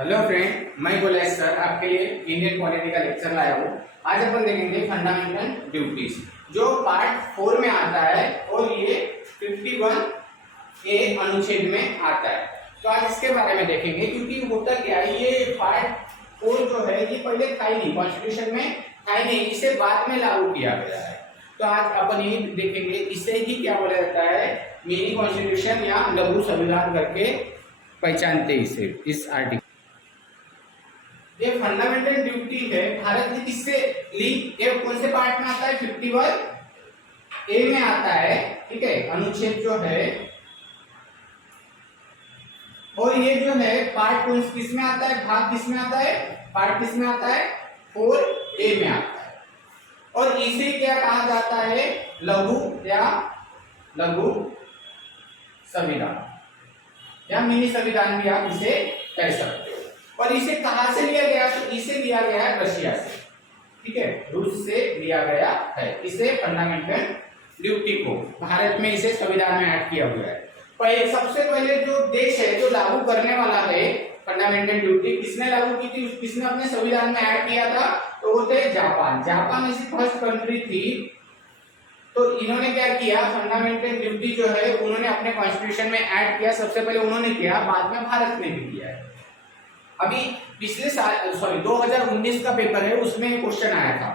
Hello friend, मैं गुलेश sir आपके लिए इंडियन पॉलिटी का लेक्चर लाया हूँ। आज अपन देखेंगे फंडामेंटल ड्यूटीज जो पार्ट 4 में आता है और ये 51A अनुच्छेद में आता है। तो आज इसके बारे में देखेंगे क्योंकि होता क्या है, ये पार्ट 4 जो है ये पहले था ही नहीं, कॉन्स्टिट्यूशन में था ही नहीं, इसे बाद में लागू किया गया है। तो आज अपन ये देखेंगे इसे ही क्या बोला जाता है, मिनी कॉन्स्टिट्यूशन या लघु संविधान करके पहचानते इसे, इस आर्टिकल। ये फंडामेंटल ड्यूटी है, भारत ने किससे ली, ये कौन से पार्ट में आता है, 51A में आता है, ठीक है, अनुच्छेद जो है। और ये जो है पार्ट कौन किस में आता है, भाग किस में आता है, पार्ट किस में आता है, 4A में आता है। और इसे क्या कहा जाता है, लघु संविधान या मिनी संविधान भी आप इसे कह सकते हो। और इसे कहां से लिया गया, तो इसे लिया गया है रशिया से, ठीक है, रूस से लिया गया है। इसे फंडामेंटल ड्यूटी को भारत में इसे संविधान में ऐड किया हुआ है। सबसे पहले जो देश है जो लागू करने वाला है फंडामेंटल ड्यूटी, किसने लागू की थी, किसने अपने संविधान में ऐड किया था, तो वो थे जापान। जापान ऐसी फर्स्ट कंट्री थी। तो इन्होंने क्या किया, फंडामेंटल ड्यूटी जो है उन्होंने अपने कॉन्स्टिट्यूशन में ऐड किया। सबसे पहले उन्होंने किया, बाद में भारत ने भी किया है। अभी पिछले साल 2019 का पेपर है, उसमें क्वेश्चन आया था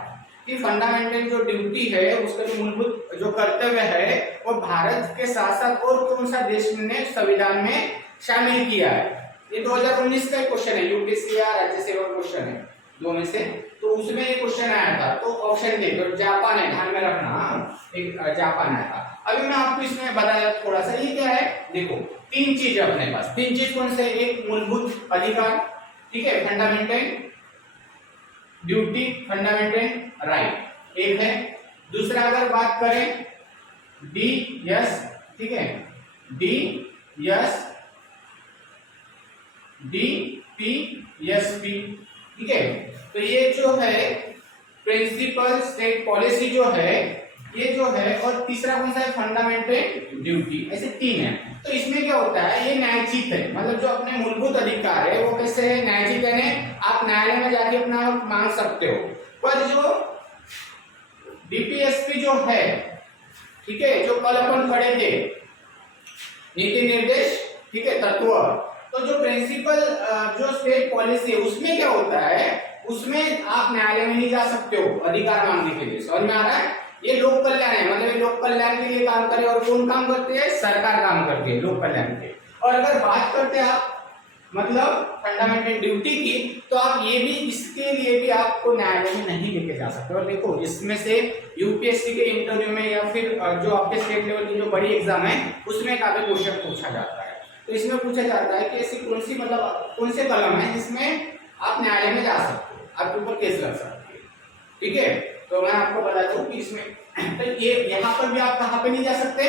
कि फंडामेंटल जो ड्यूटी है उसका जो मूलभूत जो कर्तव्य है वो भारत के साथ साथ और कौन सा देश ने संविधान में शामिल किया है। ये 2019 का क्वेश्चन है, यूपीएससी या राज्य सेवा क्वेश्चन है, दो में से। तो उसमें ये क्वेश्चन आया था, तो ऑप्शन थे, तो जापान है, ध्यान में रखना, एक जापान आया था। अभी मैं आपको इसमें बताया थोड़ा सा, ये क्या है, देखो 3 चीज अपने पास। 3 चीज कौन से, एक मूलभूत अधिकार, ठीक है, फंडामेंटल ड्यूटी, फंडामेंटल राइट एक है। दूसरा अगर बात करें DSP, ठीक है, DPSP, ठीक है। तो ये जो है प्रिंसिपल स्टेट पॉलिसी जो है, ये जो है, और तीसरा कौन सा है, फंडामेंटल ड्यूटी। ऐसे 3 है। तो इसमें क्या होता है, ये न्यायचित है, मतलब जो अपने मूलभूत अधिकार है वो कैसे है, न्यायचित है, आप न्यायालय में जाके अपना मांग सकते हो। पर जो DPSP जो है, ठीक है, जो कल अपन पढ़े थे, नीति निर्देश, ठीक है, तत्व। तो जो प्रिंसिपल जो स्टेट पॉलिसी है उसमें क्या होता है, उसमें आप न्यायालय में नहीं जा सकते हो अधिकार मांगने के लिए। समझ में आ रहा है, ये लोक कल्याण है, मतलब ये लोक कल्याण के लिए काम करे। और कौन काम करते हैं, सरकार काम करती है लोक कल्याण के। और अगर बात करते हैं आप मतलब फंडामेंटल ड्यूटी की, तो आप ये भी, इसके लिए भी आपको न्यायालय में नहीं लेके जा सकते। और देखो इसमें से यूपीएससी के इंटरव्यू में या फिर जो आपके स्टेट लेवल की जो बड़ी एग्जाम है उसमें काफी क्वेश्चन पूछा जाता है। तो इसमें पूछा जाता है कि ऐसी कौन सी, मतलब कौन से कलम है जिसमें आप न्यायालय में जा सकते हो, आपके ऊपर केस लग सकती है, ठीक है। तो मैं आपको बताता हूँ कि इसमें तो ये यहाँ पर भी आप कहाँ पे नहीं जा सकते,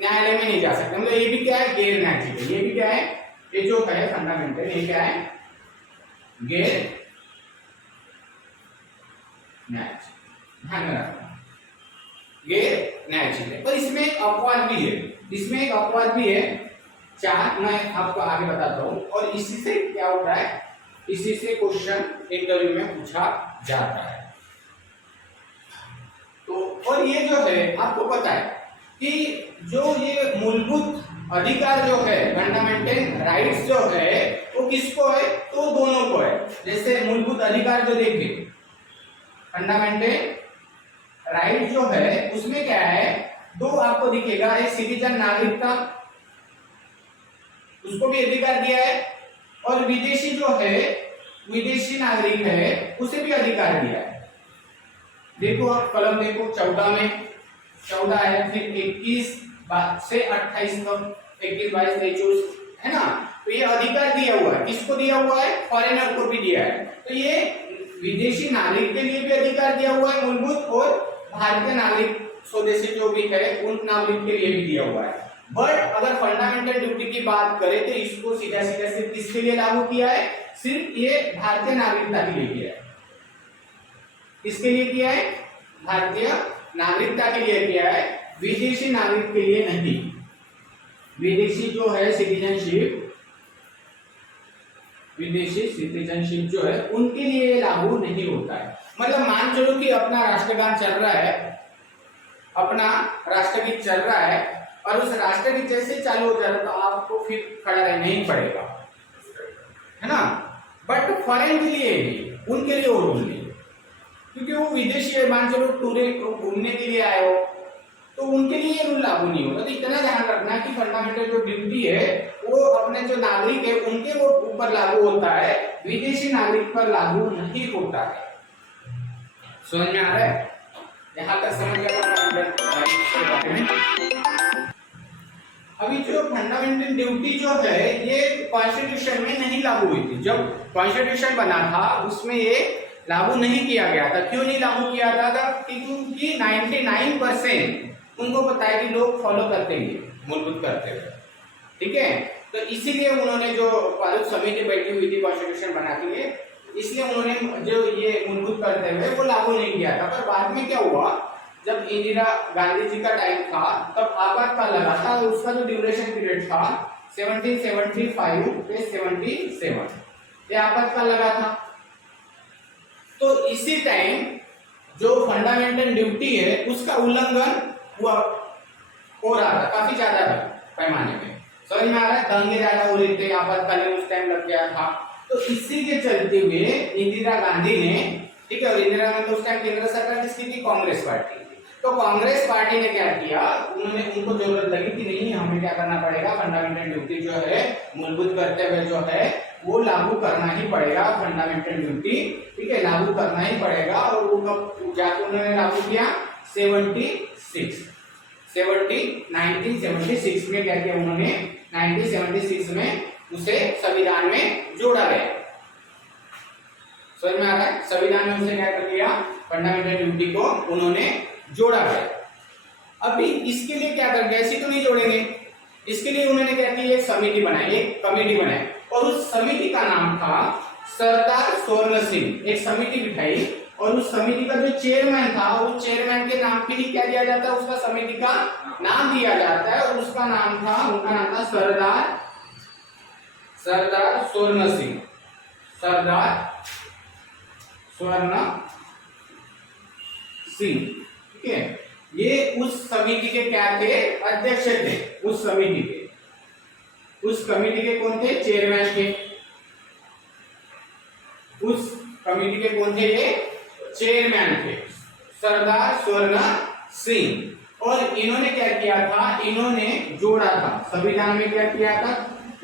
न्यायालय में नहीं जा सकते। मतलब ये भी क्या है, गैर न्यायिक है। ये भी क्या है, ये जो है फंडामेंटल, ये क्या है, गैर न्यायिक, ध्यान में रखना, गैर न्यायिक है। पर इसमें एक अपवाद भी है, इसमें एक अपवाद भी है। 4 मैं आपको आगे बताता हूँ। और इसी से क्या होता है, इसी से क्वेश्चन इंटरव्यू में पूछा जाता है। तो और ये जो है आपको पता है कि जो ये मूलभूत अधिकार जो है, फंडामेंटल राइट्स जो है, वो किसको है, तो दोनों को है। जैसे मूलभूत अधिकार जो देखिए, फंडामेंटल राइट जो है उसमें क्या है, 2 आपको दिखेगा, एक सिटीजन नागरिकता, उसको भी अधिकार दिया है। और विदेशी जो है, विदेशी नागरिक है, उसे भी अधिकार दिया है। देखो आप कलम देखो 14 में 14 है, फिर 21 से 28 तक, 21, 22, 23 है ना। तो ये अधिकार दिया हुआ है, किसको दिया हुआ है, फॉरेनर को भी दिया है। तो ये विदेशी नागरिक के लिए भी अधिकार दिया हुआ है मूलभूत, और भारतीय नागरिक स्वदेशी जो भी है उन नागरिक के लिए भी दिया हुआ है। बट अगर फंडामेंटल ड्यूटी की बात करें तो इसको सीधा सीधा सिर्फ किसके लिए लागू किया है, सिर्फ ये भारतीय नागरिकता के लिए किया है। किसके लिए किया है, भारतीय नागरिकता के लिए किया है, विदेशी नागरिक के लिए नहीं। विदेशी जो है सिटीजनशिप विदेशी सिटीजनशिप जो है उनके लिए लागू नहीं होता है। मतलब मान चलो कि अपना राष्ट्रगान चल रहा है, अपना राष्ट्रगीत चल रहा है और उस राष्ट्रगीत जैसे चालू हो जाता है तो आपको फिर खड़ा रहना ही पड़ेगा, है ना। बट फॉरेन के लिए उनके लिए वो रूल नहीं, क्योंकि वो विदेशी है, मान चलो टूरे घूमने के लिए आए हो तो उनके लिए ये रूल लागू नहीं होगा। तो इतना ध्यान रखना कि फंडामेंटल जो ड्यूटी है वो अपने जो नागरिक है उनके वो ऊपर लागू होता है, विदेशी नागरिक पर लागू नहीं होता है। समझ में आ रहा है? यहाँ तक समझ गया। अभी जो फंडामेंटल ड्यूटी जो है ये कॉन्स्टिट्यूशन में नहीं लागू हुई थी। जब कॉन्स्टिट्यूशन बना था उसमें ये लागू नहीं किया गया था। क्यों नहीं लागू किया था? क्योंकि 99% उनको पता है कि लोग फॉलो करते हैं, मूलभूत करते हैं, ठीक है। तो इसीलिए उन्होंने जो पारित समिति बैठी हुई थी कॉन्स्टिट्यूशन बना के लिए, इसलिए उन्होंने जो ये मूलभूत करते हुए वो लागू नहीं किया था। पर बाद में क्या हुआ, जब इंदिरा गांधी जी का टाइम था तब आपातकाल लगा था, उसका जो ड्यूरेशन पीरियड था 1775 से 77, ये आपातकाल लगा था। तो इसी टाइम जो फंडामेंटल ड्यूटी है उसका उल्लंघन हुआ हो रहा था काफी ज्यादा पैमाने में। समझ में आ रहा है? दंगे ज्यादा हो रहे थे, आपातकालीन उस टाइम लग गया था। तो इसी के चलते हुए इंदिरा गांधी ने, ठीक है, और इंदिरा गांधी उस टाइम केंद्र सरकार किसकी थी? कांग्रेस पार्टी। तो कांग्रेस पार्टी ने क्या किया, उन्होंने उनको जरूरत लगी कि नहीं हमें क्या करना पड़ेगा, फंडामेंटल ड्यूटी जो है मूलभूत कर्तव्य जो है वो लागू करना ही पड़ेगा। फंडामेंटल ड्यूटी, ठीक है, लागू करना ही पड़ेगा। और वो कब जाके उन्होंने लागू किया? 1976 में क्या किया उन्होंने? 1976 में उसे संविधान में जोड़ा गया। समझ में आ रहा है? संविधान में उसे क्या कर दिया? फंडामेंटल ड्यूटी को उन्होंने जोड़ा गया। अभी इसके लिए क्या कर गया, ऐसी तो नहीं जोड़ेंगे, इसके लिए उन्होंने क्या किया? एक समिति बनाई, एक कमेटी बनाई और उस समिति का नाम था सरदार स्वर्ण सिंह। एक समिति बिठाई और उस समिति का जो चेयरमैन था, उस चेयरमैन के नाम पे ही क्या दिया जाता है? उसका समिति का नाम दिया जाता है और उसका नाम था, उनका नाम था सरदार स्वर्ण सिंह। सरदार स्वर्ण सिंह, ठीक है। ये उस समिति के क्या थे? अध्यक्ष थे उस समिति के। उस कमेटी के कौन थे? चेयरमैन थे। उस कमेटी के कौन थे? ये चेयरमैन थे सरदार स्वर्ण सिंह। और इन्होंने क्या किया था? इन्होंने जोड़ा था संविधान में, क्या किया था?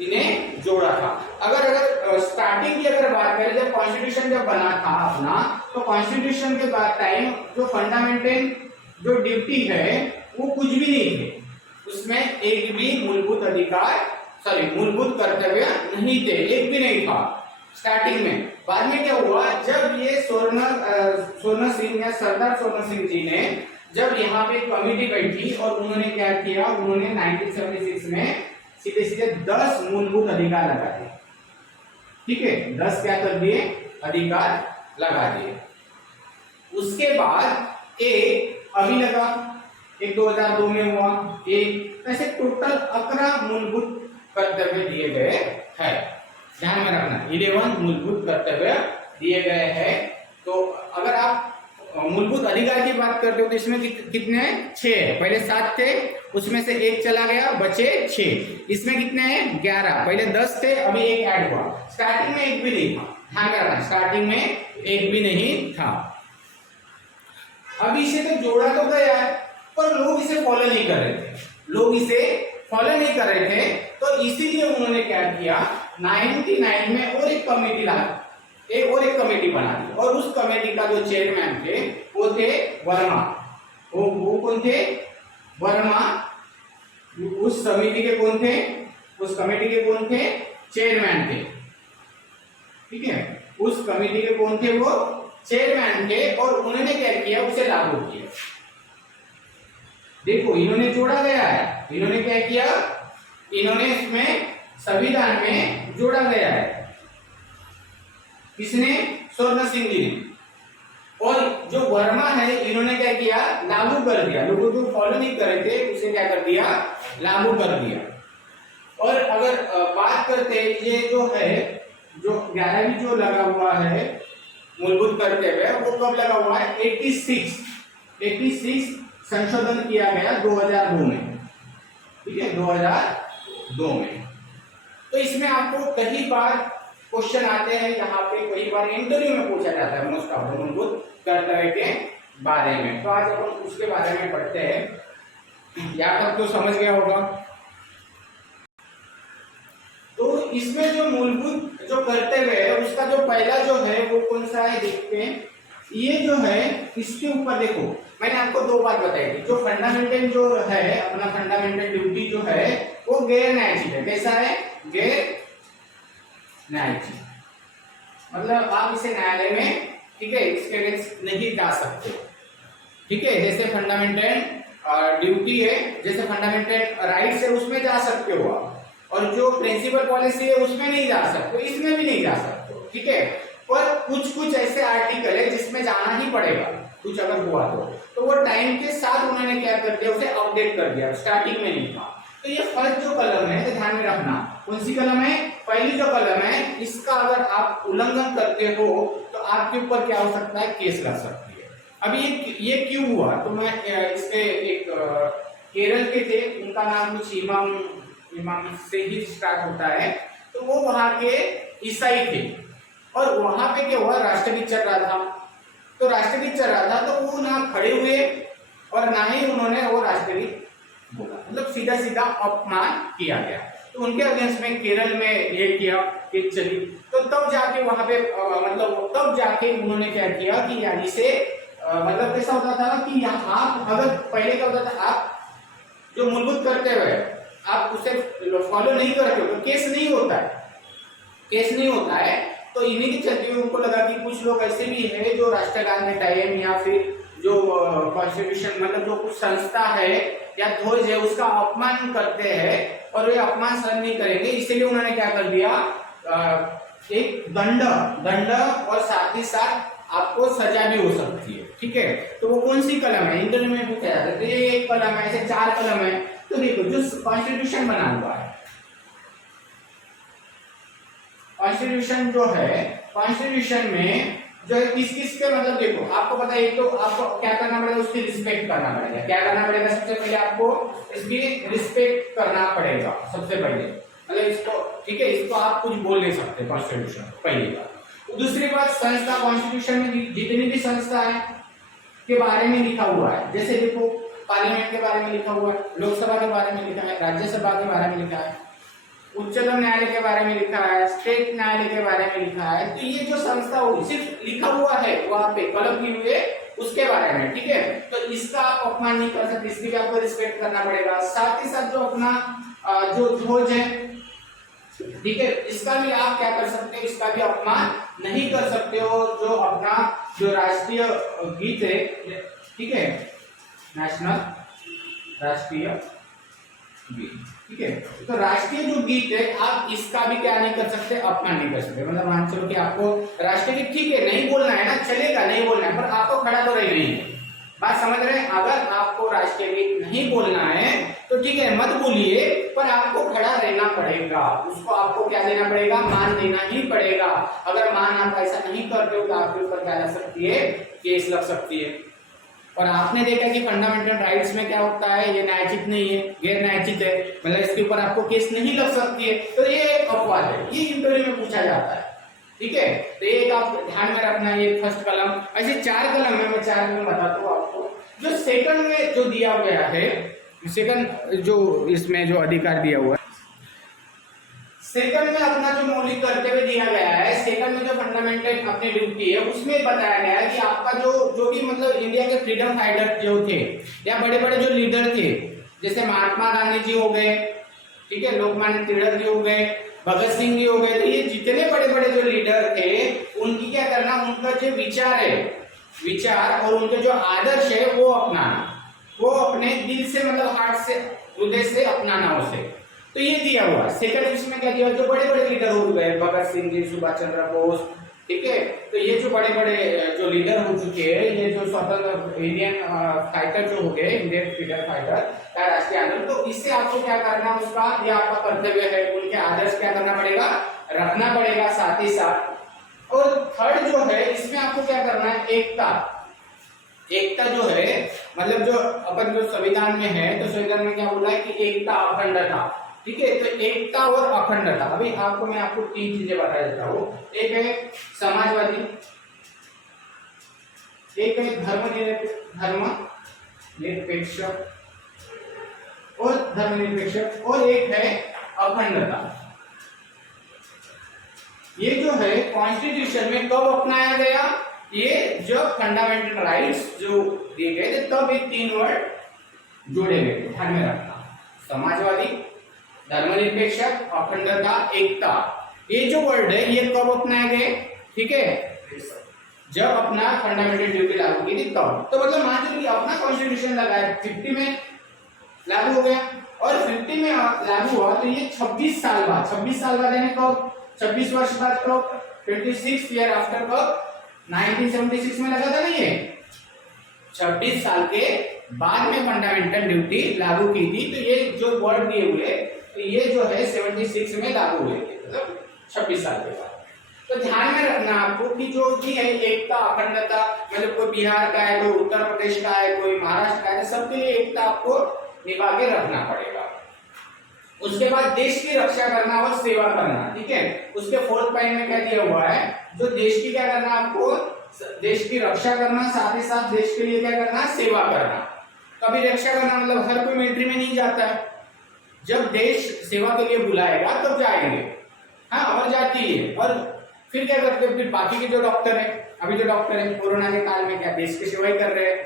इन्हें जोड़ा था। अगर स्टार्टिंग की अगर बात करें, जब कॉन्स्टिट्यूशन जब बना था अपना, तो कॉन्स्टिट्यूशन के बाद टाइम जो फंडामेंटल जो ड्यूटी है वो कुछ भी नहीं थे, उसमें एक भी मूलभूत अधिकार मूलभूत कर्तव्य नहीं थे, एक भी नहीं था स्टार्टिंग में। बाद में क्या हुआ, जब ये स्वर्ण सिंह या सरदार स्वर्ण सिंह जी ने जब यहाँ पे कमेटी बैठी और उन्होंने क्या किया, उन्होंने 1976 में सीधे सीधे 10 मूलभूत अधिकार लगा दिए, ठीक है, 10 क्या कर दिए? अधिकार लगा दिए। उसके बाद एक अभी लगा, एक 2002 में हुआ, एक ऐसे टोटल 11 मूलभूत कर्तव्य दिए गए हैं। ध्यान में रखना, 11 मूलभूत कर्तव्य दिए गए हैं। तो अगर आप मूलभूत अधिकार की बात करते हो तो इसमें कितने हैं? 6 है। पहले 7 थे, उसमें से एक चला गया, बचे 6। इसमें कितने हैं? 11। पहले 10 थे, अभी एक ऐड हुआ। स्टार्टिंग में एक भी नहीं था, ध्यान में रखना, स्टार्टिंग में एक भी नहीं था। अब इसे तो जोड़ा तो गया है, पर लोग इसे फॉलो नहीं कर रहे थे, लोग इसे फॉलो नहीं कर रहे थे। तो इसीलिए उन्होंने क्या किया, 99 में और एक कमेटी एक कमेटी बना दी और उस कमेटी का जो चेयरमैन थे वो थे वर्मा। वो कौन थे? वर्मा। उस समिति के कौन थे? उस कमेटी के कौन थे? चेयरमैन थे, ठीक है। उस कमेटी के कौन थे? वो चेयरमैन थे। और उन्होंने क्या किया, उसे लागू किया। देखो, इन्होंने जोड़ा गया है, इन्होंने क्या किया, इन्होंने इसमें संविधान में जोड़ा गया है। किसने? स्वर्ण सिंह जी ने। और जो वर्मा है, इन्होंने क्या किया, लागू कर दिया। लोगों जो फॉलो नहीं कर रहे थे उसे क्या कर दिया, लागू कर दिया। और अगर बात करते, ये जो है जो 11वीं जो लगा हुआ है मूलभूत कर्तव्य, वो कब लगा हुआ है? 86 संशोधन किया गया 2002 में, ठीक है, 2002 में। तो इसमें आपको कई बार क्वेश्चन आते हैं, यहाँ पे कई बार इंटरव्यू में पूछा जाता है मोस्ट ऑफ द मूलभूत कर्तव्य के बारे में। तो आज अपन उसके बारे में पढ़ते हैं। यहाँ तक तो समझ गया होगा। तो इसमें जो मूलभूत जो कर्तव्य है उसका जो पहला जो है वो कौन सा है देखते हैं। ये जो है इसके ऊपर देखो, मैंने आपको दो बात बताई थी। जो फंडामेंटल जो है अपना फंडामेंटल ड्यूटी जो है वो गैर न्यायिक है। कैसा है? गैर न्यायिक, मतलब आप इसे न्यायालय में, ठीक है, इसके अगेंस्ट नहीं जा सकते, ठीक है। जैसे फंडामेंटल ड्यूटी है, जैसे फंडामेंटल राइट्स है, उसमें जा सकते हो आप, और जो प्रिंसिपल पॉलिसी है उसमें नहीं जा सकते, इसमें भी नहीं जा सकते, ठीक है। पर कुछ ऐसे आर्टिकल है जिसमें जाना ही पड़ेगा, कुछ अगर हुआ तो वो टाइम के साथ उन्होंने क्या कर दिया, उसे अपडेट कर दिया, स्टार्टिंग में नहीं था। तो ये फर्स्ट जो कलम है, तो ध्यान में रखना, कौन सी कलम है? पहली जो कलम है, इसका अगर आप उल्लंघन करते हो तो आपके ऊपर क्या हो सकता है? केस लग सकती है। अभी ये क्यों हुआ? तो मैं इसके एक केरल के थे, उनका नाम कुछ इमाम से ही स्टार्ट होता है। तो वो वहां के ईसाई थे, और वहां पे क्या हुआ, राष्ट्रगीत चल रहा था। तो राष्ट्रगीत चल रहा था तो वो ना खड़े हुए और ना ही उन्होंने वो राष्ट्रगीत बोला, मतलब सीधा सीधा अपमान किया गया। तो उनके अगेंस्ट में केरल में ये किया कि चली, तो तब जाके वहां पे मतलब तब जाके उन्होंने क्या किया कि यार इसे मतलब कैसा होता था कि आप अगर पहले क्या होता था, आप जो मूलभूत कर्तव्य है आप उसे फॉलो नहीं करते हो तो केस नहीं होता है, केस नहीं होता है। तो इन्हीं के चलते हुए उनको लगा कि कुछ लोग ऐसे भी है जो राष्ट्रगान में टाइम या फिर जो कॉन्स्टिट्यूशन मतलब जो कुछ संस्था है या ध्वज है उसका अपमान करते हैं, और वे अपमान सहन नहीं करेंगे, इसलिए उन्होंने क्या कर दिया, एक दंड और साथ ही साथ आपको सजा भी हो सकती है, ठीक है। तो वो कौन सी कलम है? इंटरव्यू में पूछा जाता है। तो ये एक कलम है, ऐसे 4 कलम है। तो देखो जो कॉन्स्टिट्यूशन बना हुआ है, कॉन्स्टिट्यूशन जो है, कॉन्स्टिट्यूशन में जो है किस किस के मतलब देखो, आपको पता है, एक तो आपको क्या करना पड़ेगा, उसकी रिस्पेक्ट करना पड़ेगा। क्या करना पड़ेगा? सबसे पहले आपको इसकी रिस्पेक्ट करना पड़ेगा सबसे पहले, मतलब इसको, ठीक है, इसको आप कुछ बोल नहीं सकते कॉन्स्टिट्यूशन, पहली बात। दूसरी बात, संस्था, कॉन्स्टिट्यूशन में जितनी भी संस्था है के बारे में लिखा हुआ है, जैसे देखो पार्लियामेंट के बारे में लिखा हुआ है, लोकसभा के बारे में लिखा है, राज्यसभा के बारे में लिखा है, उच्चतम न्यायालय के बारे में लिखा है, स्टेट न्यायालय के बारे में लिखा है। तो ये जो संस्था हो सिर्फ लिखा हुआ है वहां पे कलम की हुए उसके बारे में, ठीक है। तो इसका आप अपमान नहीं कर सकते, इसकी भी आपको रिस्पेक्ट करना पड़ेगा। साथ ही साथ जो अपना जो ध्वज है, ठीक है, इसका भी आप क्या कर सकते हो, इसका भी अपमान नहीं कर सकते हो। जो अपना जो राष्ट्रीय गीत है, ठीक है, नेशनल राष्ट्रीय गीत, ठीक है। तो राष्ट्रीय जो गीत है आप इसका भी क्या नहीं कर सकते, अपमान नहीं कर सकते। मतलब मान चलो कि आपको राष्ट्रीय गीत, ठीक है, नहीं बोलना है ना, चलेगा, नहीं बोलना है, पर आपको खड़ा तो रही नहीं है, बात समझ रहे हैं। अगर आपको राष्ट्रीय गीत नहीं बोलना है तो ठीक है, मत बोलिए, पर आपको खड़ा रहना पड़ेगा, उसको आपको क्या देना पड़ेगा, मान देना ही पड़ेगा। अगर मान आप ऐसा नहीं करते हो तो आपके ऊपर क्या लग सकती है, केस लग सकती है। और आपने देखा कि फंडामेंटल राइट्स में क्या होता है, ये न्यायचित नहीं है, गैर न्यायचित है, मतलब इसके ऊपर आपको केस नहीं लग सकती है। तो ये एक अपवाद है, ये इंटरव्यू में पूछा जाता है, ठीक है। तो एक आप ध्यान में रखना, ये फर्स्ट कलम। ऐसे 4 कलम है, मैं 4 कलम बताता हूँ आपको। जो सेकंड में जो दिया गया है, सेकंड जो इसमें जो अधिकार दिया हुआ है, सेकंड में अपना जो मौलिक कर्तव्य दिया गया है, सेकंड में जो फंडामेंटल अपनी ड्यूटी है, उसमें बताया गया है कि आपका जो भी मतलब इंडिया के फ्रीडम फाइटर जो थे या बड़े बड़े जो लीडर थे, जैसे महात्मा गांधी जी हो गए, ठीक है, लोकमान्य तिलक जी हो गए, भगत सिंह जी हो गए, तो ये जितने बड़े बड़े जो लीडर थे उनकी क्या करना, उनका जो विचार है, विचार और उनके जो आदर्श है वो अपनाना, वो अपने दिल से मतलब हार्ट से, हृदय से अपनाना उसे। तो ये दिया हुआ सेकंड इसमें क्या दिया, जो बड़े बड़े लीडर हो गए, भगत सिंह जी, सुभाष चंद्र बोस, ठीक है, तो ये जो बड़े बड़े जो लीडर हो चुके हैं, ये जो स्वतंत्र इंडियन फाइटर जो हो गए, इंडियन फ्रीडम फाइटर का राष्ट्रीय आंदोलन, तो इससे आपको क्या करना, उसका ये आपका कर्तव्य है, उनके आदर्श क्या करना पड़ेगा, रखना पड़ेगा साथ ही साथ। और थर्ड जो है इसमें आपको क्या करना है, एकता। एकता जो है मतलब जो अपन जो संविधान में है, तो संविधान में क्या बोला है कि एकता अखंडता, ठीक है। तो एकता और अखंडता, अभी मैं आपको तीन चीजें बता देता हूँ। एक है समाजवादी, एक है धर्मनिरपेक्ष और एक है अखंडता। ये जो है कॉन्स्टिट्यूशन में कब अपनाया गया, ये जब फंडामेंटल राइट्स जो दिए गए थे तब ये तीन वर्ड जोड़े गए थे, ध्यान में रखना। समाजवादी, धर्मनिरपेक्ष, अखंडता, एकता, ये जो वर्ड है ये कब अपनाए गए, ठीक है, जब अपना फंडामेंटल ड्यूटी लागू की थी तब। तो मतलब मान लीजिए अपना कॉन्स्टिट्यूशन लगाया 50 में लागू हो गया और 50 में लागू हुआ तो ये 26 साल बाद यानी कब, 26 वर्ष बाद कब, 26 ईयर आफ्टर कब, 1976 में लगा था ना ये, 26 साल के बाद में फंडामेंटल ड्यूटी लागू की थी। तो ये जो वर्ड दिए हुए तो ये जो है 76 में लागू हुए थे, मतलब 26 साल के बाद। तो ध्यान में रखना आपको कि जो भी है एकता अखंडता, मतलब कोई बिहार का है, कोई उत्तर प्रदेश का है, कोई महाराष्ट्र का है, सबके लिए एकता आपको निभा के रखना पड़ेगा। उसके बाद देश की रक्षा करना और सेवा करना, ठीक है। उसके फोर्थ पॉइंट में क्या दिया हुआ है, जो देश की क्या करना, आपको देश की रक्षा करना, साथ ही साथ देश के लिए क्या करना, सेवा करना। कभी रक्षा करना मतलब हर कोई मिलिट्री में नहीं जाता है, जब देश सेवा के लिए बुलाएगा तब तो जाएंगे, हाँ, और जाती है। और फिर क्या करते हैं, फिर बाकी के जो डॉक्टर है, अभी जो डॉक्टर है कोरोना के काल में क्या देश की सेवा ही कर रहे हैं,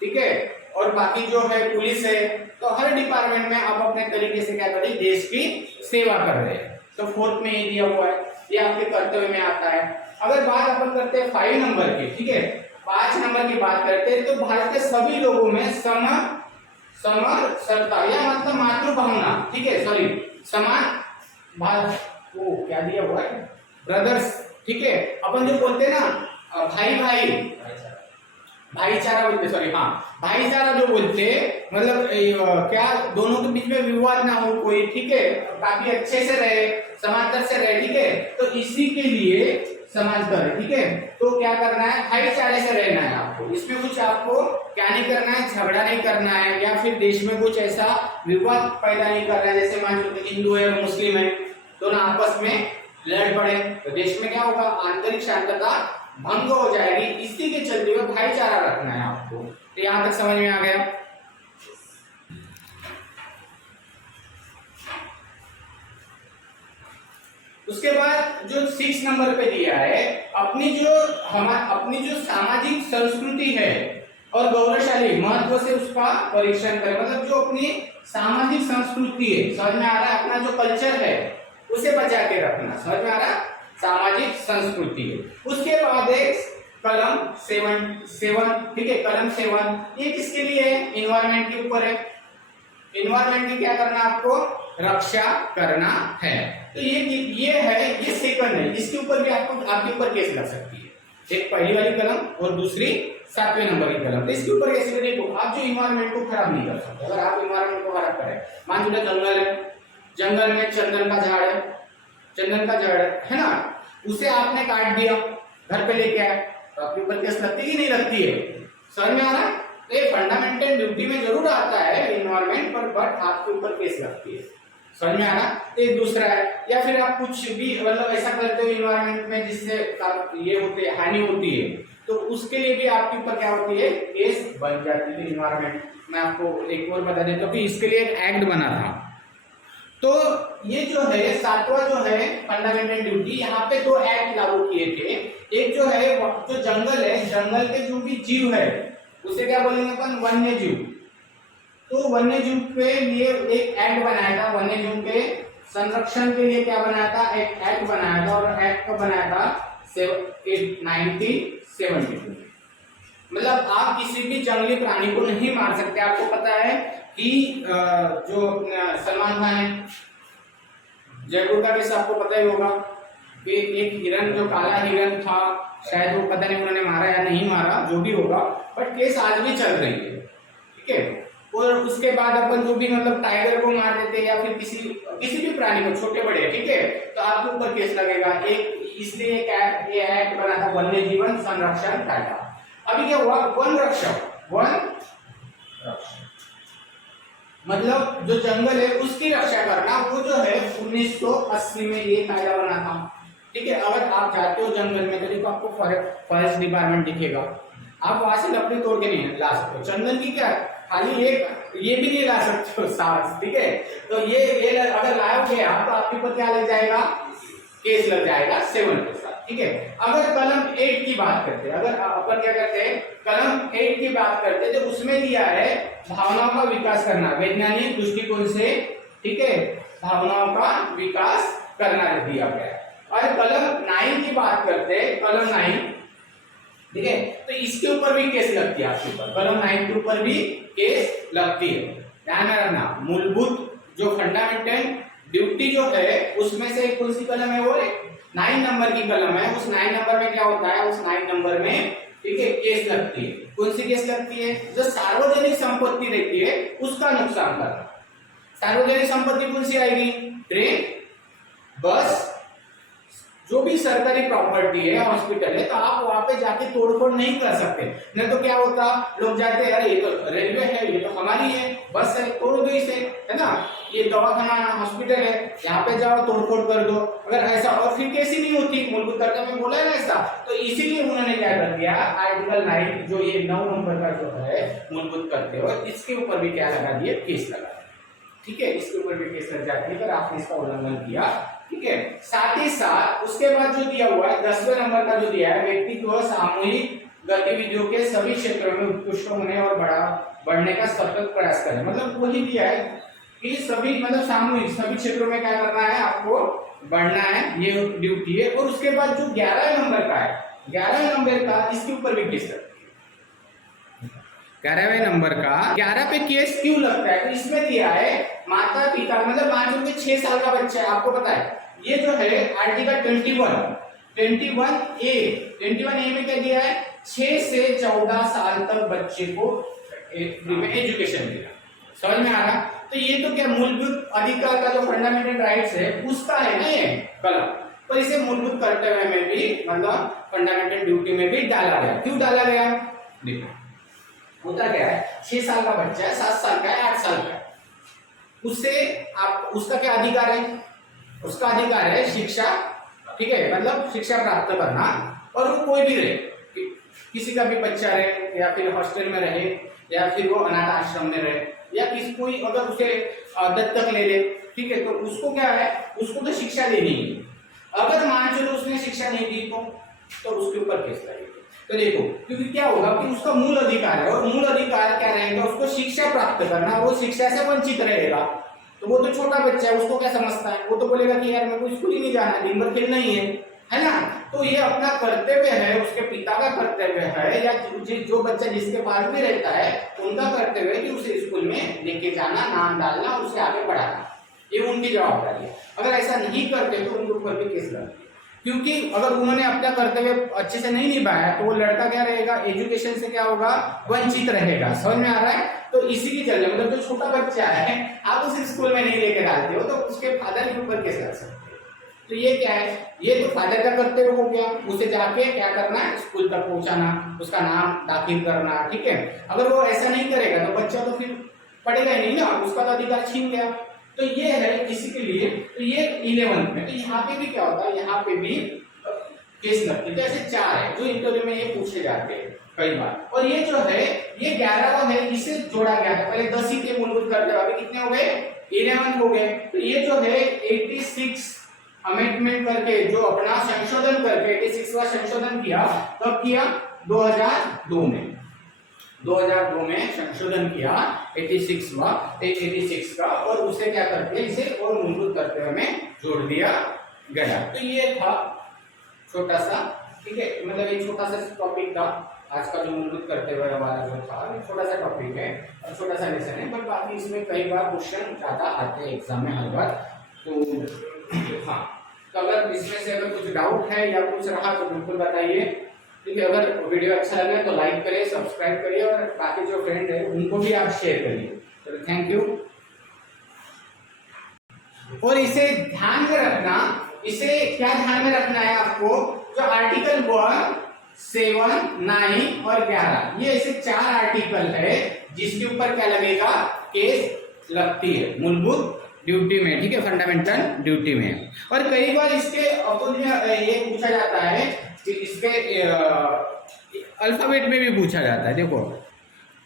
ठीक है। और बाकी जो है पुलिस है, तो हर डिपार्टमेंट में आप अपने तरीके से क्या करें, देश की सेवा कर रहे हैं। तो फोर्थ में ये दिया हुआ है, ये आपके कर्तव्य में आता है। अगर बात अपन करते हैं 5 नंबर की, ठीक है, 5 नंबर की बात करते हैं, तो भारत के सभी लोगों में समरसता या मतलब मातृभावना, ठीक है, सॉरी, समान भारत, वो क्या दिया हुआ है, ब्रदर्स, ठीक है। अपन जो बोलते हैं ना भाईचारा बोलते, सॉरी, हाँ, भाईचारा जो बोलते, मतलब क्या दोनों के बीच में विवाद ना हो कोई, ठीक है, काफी अच्छे से रहे, समांतर से रहे, ठीक है। तो इसी के लिए समांतर, ठीक है। तो क्या करना है, भाईचारे से रहना है आपको, इसमें कुछ आपको क्या नहीं करना है, झगड़ा नहीं करना है, या फिर देश में कुछ ऐसा विवाद पैदा नहीं करना है। जैसे मान लो हिंदू है और मुस्लिम है, दोनों आपस में लड़ पड़े तो देश में क्या होगा, आंतरिक शांतता भंग हो जाएगी। इसी के चलते हुए भाईचारा रखना है आपको। तो यहां तक समझ में आ गया। उसके बाद जो 6 नंबर पे दिया है, अपनी जो सामाजिक संस्कृति है और गौरवशाली महत्व से उसका परीक्षण करें। मतलब जो अपनी सामाजिक संस्कृति है, समझ में आ रहा है, अपना जो कल्चर है उसे बचा के रखना, समझ में आ रहा है, सामाजिक संस्कृति है। उसके बाद एक कलम 7, ठीक है, कलम 7 ये किसके लिए है, इन्वायरमेंट के ऊपर है। इन्वायरमेंट की क्या करना, आपको रक्षा करना है। तो ये सेकंड है, इसके ऊपर भी आपके ऊपर केस लग सकती है। एक पहली वाली कलम और दूसरी 7वें नंबर की कलम। तो इसके ऊपर कैसे, देखो आप जो इन्वायरमेंट को खराब नहीं कर सकते। अगर आप इन्वायरमेंट को खराब करें, मान लो जंगल है, जंगल में चंदन का झाड़ है ना, उसे आपने काट दिया, घर पे लेके आए, तो आपके ऊपर केस लगती है नहीं लगती है, समझ में आ रहा है। तो ये फंडामेंटल ड्यूटी में जरूर आता है इन्वायरमेंट पर, बट आपके ऊपर केस लगती है, समझ में आ रहा। तो एक दूसरा है, या फिर आप कुछ भी मतलब ऐसा करते हो इन्वायरमेंट में जिससे ये होते है, हानि होती है, तो उसके लिए भी आपके ऊपर क्या होती है, केस बन जाती है इन्वायरमेंट। मैं आपको एक और बता देता हूँ कि इसके लिए एक एक्ट बना था। तो ये जो है 7वां जो है फंडामेंटल ड्यूटी, यहाँ पे 2 एक्ट लागू किए थे। एक जो है, जो जंगल है, जंगल के जो भी जीव है उसे क्या बोलेंगे अपन, वन्य जीव। तो वन्य जीव के लिए एक एक्ट बनाया था, वन्य जीव के संरक्षण के लिए क्या बनाया था, एक एक्ट बनाया था। और एक्ट कब बनाया था, 1972। मतलब आप किसी भी जंगली प्राणी को नहीं मार सकते। आपको पता है कि जो सलमान खान है, जयपुर का केस आपको पता ही होगा कि एक हिरन, जो काला हिरन था, शायद वो पता नहीं उन्होंने मारा या नहीं मारा, जो भी होगा, बट केस आज भी चल रही है, ठीक है। और उसके बाद अपन जो भी मतलब टाइगर को मार देते हैं या फिर किसी भी प्राणी को, छोटे बड़े, ठीक है, तो आपके ऊपर केस लगेगा। एक इसलिए ये एक्ट बना था वन्य जीवन संरक्षण कायदा। अभी क्या हुआ, वन रक्षक मतलब जो जंगल है उसकी रक्षा करना, वो जो है 1980 में ये कायदा बना था, ठीक है। अगर आप जाते हो जंगल में तो देखो आपको फॉरेस्ट डिपार्टमेंट दिखेगा, आप वहां से लकड़ी तोड़ के नहीं ला सकते हो। चंदन की क्या खाली एक ये भी नहीं ला सकते हो साथ, ठीक है। तो ये अगर लाओगे आप तो आपके ऊपर क्या लग जाएगा, केस लग जाएगा 7 के साथ, ठीक है। अगर कलम 8 की बात करते हैं, अगर अपन क्या करते हैं कलम 8 की बात करते हैं, तो उसमें दिया है भावनाओं का विकास करना वैज्ञानिक दृष्टिकोण से, ठीक है, भावनाओं का विकास करना दिया गया है। और कलम 9 की बात करते हैं, कलम 9, ठीक है, तो इसके ऊपर भी केस लगती है आपके ऊपर, कलम 9 के ऊपर भी केस लगती है। ध्यान में रखना, मूलभूत जो फंडामेंटल ड्यूटी जो है उसमें से कौन सी कलम है, वो 9 नंबर की कलम है। उस 9 नंबर में क्या होता है, उस 9 नंबर में, ठीक है, केस लगती है। कौन सी केस लगती है, जो सार्वजनिक संपत्ति रहती है उसका नुकसान करना। सार्वजनिक संपत्ति कौन सी आएगी, ट्रेन, बस, जो भी सरकारी प्रॉपर्टी है, हॉस्पिटल है, तो आप वहां पे जाके तोड़फोड़ नहीं कर सकते। नहीं तो क्या होता, लोग जाते हैं, अरे ये तो रेलवे है, ये तो हमारी है, बस है, तोड़ दो इसे, है ना, ये दवाखाना हॉस्पिटल है, यहाँ पे जाओ तोड़फोड़ कर दो। अगर ऐसा, और फिर कैसी नहीं होती, मूलभूत कर्तव्य में बोला है ना ऐसा, तो इसीलिए उन्होंने क्या कर दिया, आर्टिकल 9 जो ये 9 नंबर का जो है मूलभूत कर्तव्य, इसके ऊपर भी क्या लगा दिया, केस लगा, ठीक है, इसके ऊपर भी केस लग जाती है अगर आपने इसका उल्लंघन किया, ठीक है। साथ ही साथ उसके बाद जो दिया हुआ है 10वें नंबर का जो दिया है, व्यक्तित्व सामूहिक गतिविधियों के सभी क्षेत्रों में उत्कृष्ट होने और बढ़ने का सतत प्रयास करें। मतलब वही दिया है कि सभी मतलब सामूहिक सभी क्षेत्रों में क्या करना है, आपको बढ़ना है, ये ड्यूटी है। और उसके बाद जो 11वें नंबर का है, 11वें नंबर का इसके ऊपर भी केस लगता है। 11वें नंबर का 11 पे केस क्यों लगता है, तो इसमें दिया है माता पिता, मतलब मान लो 6 साल का बच्चा है, आपको पता है ये जो है आर्टिकल 21A में क्या दिया है, 6 से 14 साल तक बच्चे को एजुकेशन दिया। समझ में आ रहा, तो ये तो क्या मूलभूत अधिकार का जो फंडामेंटल राइट्स है उसका है ना ये कलम, पर इसे मूलभूत कर्तव्य में भी मतलब फंडामेंटल ड्यूटी में भी डाला गया। क्यों डाला गया, देखो होता क्या है, 6 साल का बच्चा है, 7 साल का है, 8 साल का है, उससे आप उसका क्या अधिकार है, उसका अधिकार है शिक्षा, ठीक है, मतलब शिक्षा प्राप्त करना। और वो कोई भी रहे, किसी का भी बच्चा रहे, या फिर हॉस्टल में रहे, या फिर वो अनाथ आश्रम में रहे, या किसी कोई अगर उसे दत्तक ले ले, ठीक है, तो उसको क्या है, उसको तो शिक्षा देनी है। अगर मान चलो उसने शिक्षा नहीं दी तो उसके ऊपर केस लगेगा। तो देखो, क्योंकि क्या होगा कि उसका मूल अधिकार है, और मूल अधिकार क्या रहेगा, उसको शिक्षा प्राप्त करना, वो शिक्षा से वंचित रहेगा। तो वो तो छोटा बच्चा है, उसको क्या समझता है, वो तो बोलेगा कि यार मेरे को स्कूल ही नहीं जाना, दिन भर खेलना ही है ना। तो ये अपना कर्तव्य है, उसके पिता का कर्तव्य है, या जो बच्चा जिसके पास भी रहता है उनका कर्तव्य है कि उसे स्कूल में लेके जाना, नाम डालना, उसे आगे बढ़ाना, ये उनकी जवाबदारी है। अगर ऐसा नहीं करते तो उनके ऊपर भी केस लगती है, क्योंकि अगर उन्होंने अपना कर्तव्य अच्छे से नहीं निभाया तो वो लड़का क्या रहेगा, एजुकेशन से क्या होगा, वंचित रहेगा। समझ में आ रहा है, तो इसी की चल मतलब जो छोटा बच्चा है आप उसे स्कूल में नहीं लेके डालते हो तो उसके फादर के ऊपर केस लग सकते हैं। तो ये क्या है, ये तो फादर का कर्तव्य हो गया, उसे जाके क्या करना है, स्कूल तक पहुंचाना, उसका नाम दाखिल करना, ठीक है। अगर वो ऐसा नहीं करेगा तो बच्चा तो फिर पढ़ेगा ही नहीं ना, उसका तो अधिकार छीन गया। तो ये है इसी के लिए, तो ये 11 में, तो यहाँ पे भी क्या होता है, यहाँ पे भी केस लगती है। तो ऐसे 4 है जो इंटरव्यू में ये पूछे जाते हैं कई बार। और ये जो है ये 11वां है, इसे जोड़ा गया था, पहले 10 ही थे मूलभूत कर्तव्य, अभी कितने हो गए, 11 हो गए। तो ये जो है 86 अमेंडमेंट करके जो अपना संशोधन करके 86वां संशोधन किया, कब किया, 2002 में, 2002 में संशोधन किया 86 का, और उसे क्या करते हैं, इसे और मूलभूत कर्तव्य में जोड़ दिया गया। तो ये था छोटा सा, ठीक है, मतलब एक छोटा सा टॉपिक था आज का, जो मूलभूत कर्तव्य वाला जो था, छोटा सा टॉपिक है और छोटा सा लेसन है, पर बाकी इसमें कई बार क्वेश्चन ज्यादा आते हैं एग्जाम में हर बार। तो हाँ, तो अगर इसमें से अगर कुछ डाउट है या कुछ रहा तो बिल्कुल बताइए, ठीक है। अगर वीडियो अच्छा लगे तो लाइक करिए, सब्सक्राइब करिए, और बाकी जो फ्रेंड है उनको भी आप शेयर करिए। चलो थैंक यू। और इसे ध्यान में रखना, इसे क्या ध्यान में रखना है आपको, जो आर्टिकल 1, 7, 9 और 11 ये ऐसे 4 आर्टिकल है जिसके ऊपर क्या लगेगा, केस लगती है मूलभूत ड्यूटी में, ठीक है, फंडामेंटल ड्यूटी में। और कई बार इसके अपोजिट में ये पूछा जाता है कि इसके अल्फाबेट में भी पूछा जाता है, देखो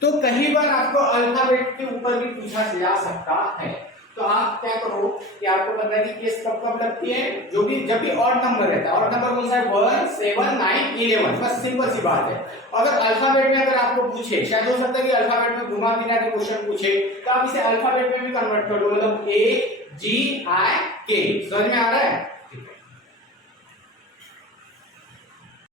तो कई बार आपको अल्फाबेट के ऊपर भी पूछा जा सकता है। तो आप क्या करो कि आपको पता है कि केस कब कब लगती है, जो भी जब भी ऑड नंबर रहता है, ऑड नंबर कौन सा है, 1, 7, 9, 11, बस सिंपल सी बात है। अगर अल्फाबेट में अगर आपको पूछे, शायद हो सकता है कि अल्फाबेट में घुमा फिरा के क्वेश्चन पूछे, तो आप इसे अल्फाबेट में भी कन्वर्ट कर लो, मतलब A G I K, समझ में आ रहा है।